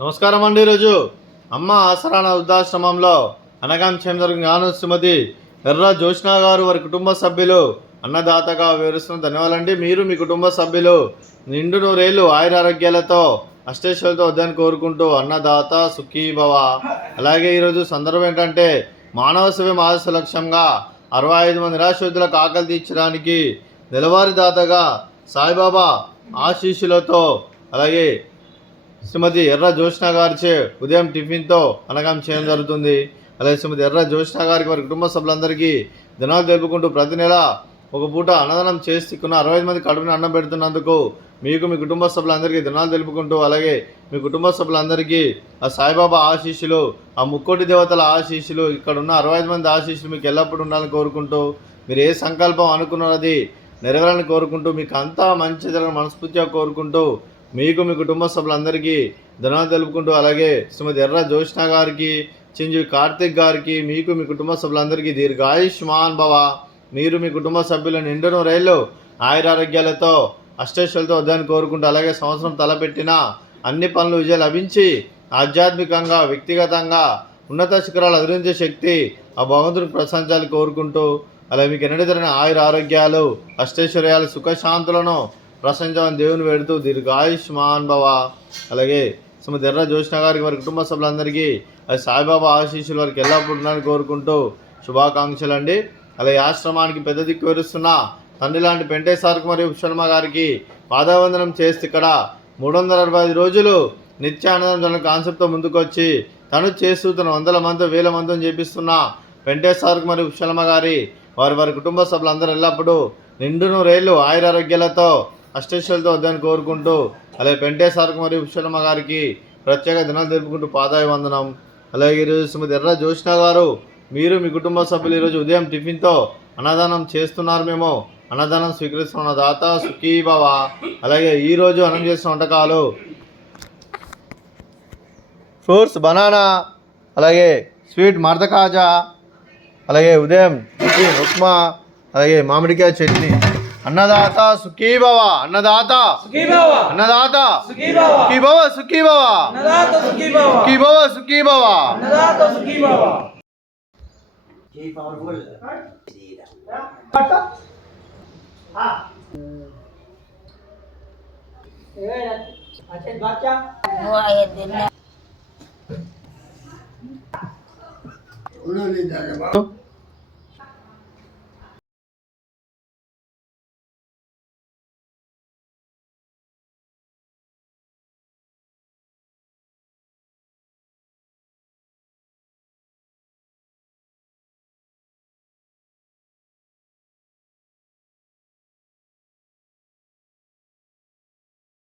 నమస్కారం అండి. ఈరోజు అమ్మ ఆసరాన వృద్ధాశ్రమంలో అనగాం చేయడం గాను శ్రీమతి ఎర్ర జోష్నా గారు వారి కుటుంబ సభ్యులు అన్నదాతగా వివరిస్తున్న ధన్యవాదాలండి. మీరు మీ కుటుంబ సభ్యులు నిండు నూరేళ్లు ఆయురారోగ్యాలతో అష్టేశ్వరులతో వద్దని కోరుకుంటూ అన్నదాత సుఖీభవ. అలాగే ఈరోజు సందర్భం ఏంటంటే మానవ సేవ ఆదర్శ లక్ష్యంగా 65 మంది నిరాశ్రితులకు ఆకలి తీర్చడానికి నెలవారీ దాతగా సాయిబాబా ఆశీస్సులతో అలాగే శ్రీమతి ఎర్ర జోష్నా గారిచే ఉదయం టిఫిన్తో అనగాం చేయడం జరుగుతుంది. అలాగే శ్రీమతి ఎర్ర జోష్నా గారికి వారి కుటుంబ సభ్యులందరికీ దినాలు తెలుపుకుంటూ ప్రతి నెల ఒక పూట అన్నదానం చేస్తున్న 65 మంది కడుపుని అన్నం పెడుతున్నందుకు మీకు మీ కుటుంబ సభ్యులందరికీ దినాలు తెలుపుకుంటూ అలాగే మీ కుటుంబ సభ్యులందరికీ ఆ సాయిబాబా ఆశీస్సులు, ఆ ముక్కోటి దేవతల ఆశీస్సులు, ఇక్కడ ఉన్న 65 మంది ఆశీస్సులు మీకు ఎల్లప్పుడూ ఉండాలని కోరుకుంటూ మీరు ఏ సంకల్పం అనుకున్నది నెరవేరాలని కోరుకుంటూ మీకు అంతా మంచి జరగని మనస్ఫూర్తిగా కోరుకుంటూ మీకు మీ కుటుంబ సభ్యులందరికీ ధన్యవాదాలు తెలుపుకుంటూ అలాగే శ్రీమతి ఎర్ర జోష్నా గారికి, చిరంజీవి కార్తిక్ గారికి, మీకు మీ కుటుంబ సభ్యులందరికీ దీర్ఘాయుష్మాన్ భవ. మీరు మీ కుటుంబ సభ్యులు నిండు నూరేళ్లు ఆయురారోగ్యాలతో అష్టైశ్వర్యాలతో వద్దని కోరుకుంటూ అలాగే సంవత్సరం తలపెట్టిన అన్ని పనులు విజయం లభించి ఆధ్యాత్మికంగా వ్యక్తిగతంగా ఉన్నత శిఖరాలు అధిరించే శక్తి ఆ భగవంతుడికి ప్రశంసాలు కోరుకుంటూ అలాగే మీకు ఎన్నడూ జరిగిన ఆయురారోగ్యాలు అష్టైశ్వర్యాలు సుఖశాంతులను ప్రశంసని దేవుని పెడుతూ దీర్ఘాయుష్మాన్ భవ. అలాగే శ్రీమతి ఎర్ర జోష్నా గారికి వారి కుటుంబ సభ్యులందరికీ అది సాయిబాబా ఆశీస్సులు వారికి ఎల్లప్పుడూ ఉన్నారని కోరుకుంటూ శుభాకాంక్షలు అండి. అలాగే ఆశ్రమానికి పెద్ద దిక్కు వివరిస్తున్న తండ్రి లాంటి పెంటే సార్కు మరియు శర్మ గారికి పాదవందనం చేస్తే ఇక్కడ 365 రోజులు నిత్యానందం కాన్సెప్ట్తో ముందుకొచ్చి తను చేస్తూ తన వందల మంది వేల మందిని చేపిస్తున్న పెంటే సార్కు మరియు శర్మ గారి వారి కుటుంబ సభ్యులందరూ ఎల్లప్పుడూ నిండు నూరేళ్లు ఆయురారోగ్యాలతో అష్టైశ్వర్యాలతో వద్దని కోరుకుంటూ అలాగే పెంటే సార్కు మరియు శర్మ గారికి ప్రత్యేక దినాలు తెలుపుకుంటూ పాదాభివందనం. అలాగే ఈరోజు శ్రీమతి ఎర్ర జోష్నా గారు మీరు మీ కుటుంబ సభ్యులు ఈరోజు ఉదయం టిఫిన్తో అన్నదానం చేస్తున్నారు. మేము అన్నదానం స్వీకరిస్తున్న దాత సుఖీభవ. అలాగే ఈరోజు అన్నం చేసిన వంటకాలు ఫ్రూట్స్ బనానా, అలాగే స్వీట్ మర్ద కాజా, అలాగే ఉదయం టిఫిన్ ఉప్మా, అలాగే మామిడికాయ చట్నీ. అన్నదాత సుఖీభవ, అన్నదాత అన్నదాత సుఖీభవ సుఖీభవ సుఖీభవ సుఖీభవ. अच्छा